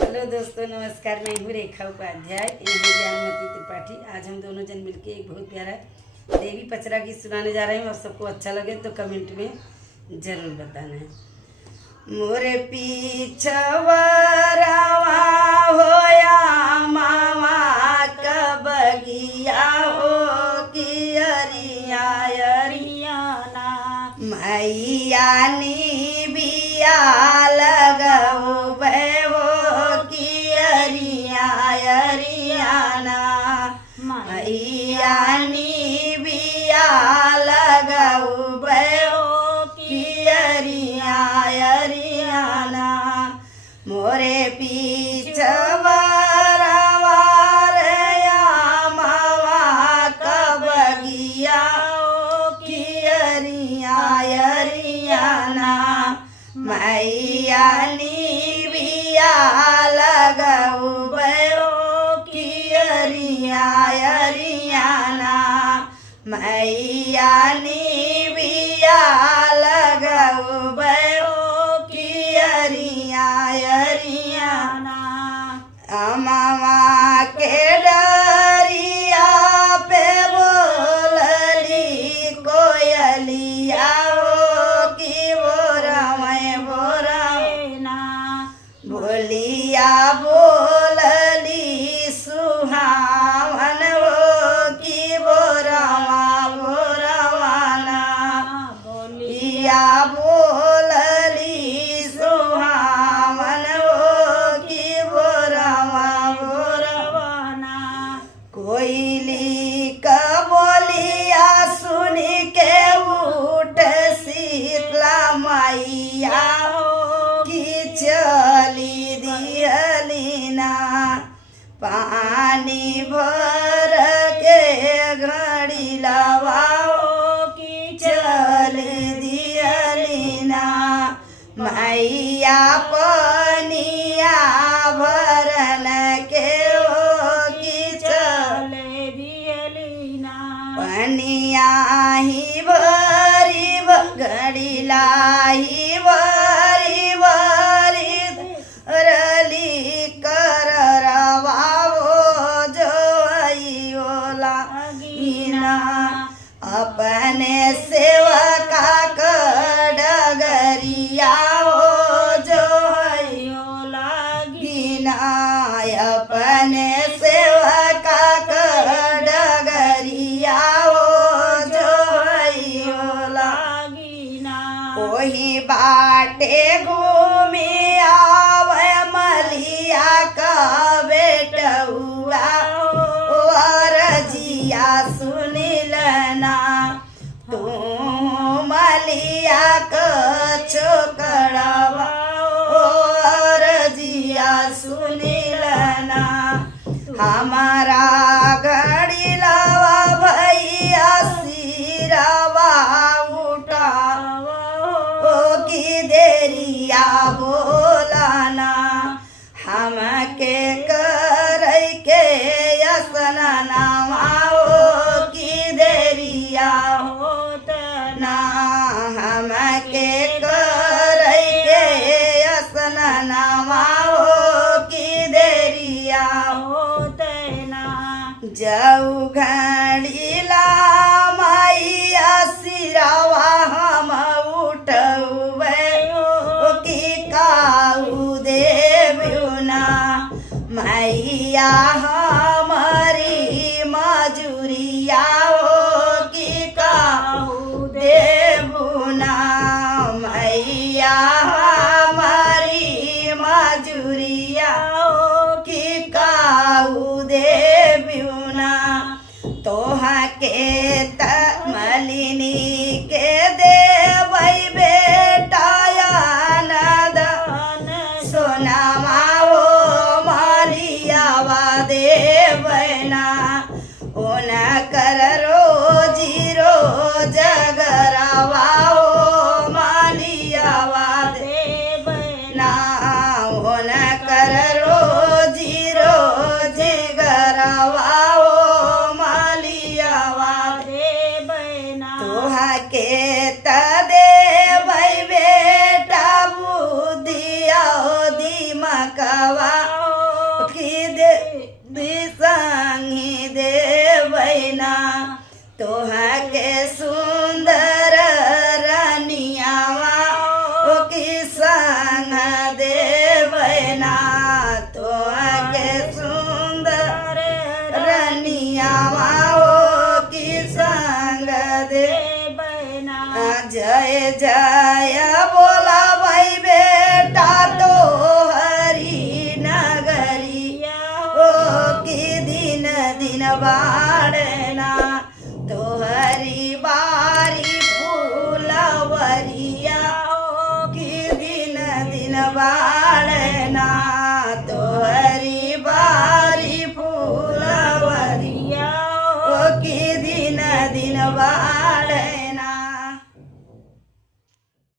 Hello दोस्तों, नमस्कार। मैं हूँ रेखा उपाध्याय, ये हूँ ज्ञानमती त्रिपाठी। आज हम दोनों जन मिलके एक बहुत प्यारा देवी पचरा गीत सुनाने जा रहे हैं और सबको अच्छा लगे तो कमेंट में जरूर बताना है। मोरे पीछवरवा होया मामा कबगिया हो कि अरिया अरियाना मैया नी बिया लगाओ मैया नी बिया लगाऊ बो कियरिया अरियाना मोरे पीछवरवा रया मावा कबगिया कियरिया अरियाना मैया नी बिया लगाऊ अरियाना मैया नी बिया लगाऊ बो कि अरिया अरियाना मामा के डरिया पे बोलली कोयलिया हो कि बोरना बोलिया बोलली सुहावन बोलली सुहावन हो कि बोरवाना कोयली का बोलिया सुनी के उठ शीतला मैया हो कि चली दिहलीना पानी भर के घड़ी लवाओ कि चली मैया पनिया भरन के हो कि चले दियलीना पनिया ही भरी घड़ी लाई भरी भरी रली कर रवाओ जो ओला गीना अपने सेवका डगरिया हो जो लागिना अपने सेवका डगरिया हो जो लागिना ओही बाटे घूमी आवे मलिया का बेटुआ और जिया सुनिलना तू मलिया का छोकड़वा और जिया सुनिलना हमारा घड़ी लवा भैया सिरवा उठा ओ की देरिया बोलाना हमके कर के यसना ओ की देरिया होतना हमके कर के यसना ओ की देरिया होतना जाऊ घड़ी ला मैया सिरवा हम उठवे कि काऊ देवना मैया हमारी मजूरिया हो कि काऊ देवना मैया हमारी मजूरिया हो कि काऊ देवना तोहा के मलिनी के देवै बेटाया नदन सोनामा हो मालियावा देवना ओन कर रोजी रोज गरवा हो मालियावा देवना ओन कर रोजी रोज गरवा हो मालियावा देवना तोहा के तदे बेटा बुद्धिया दिमकवा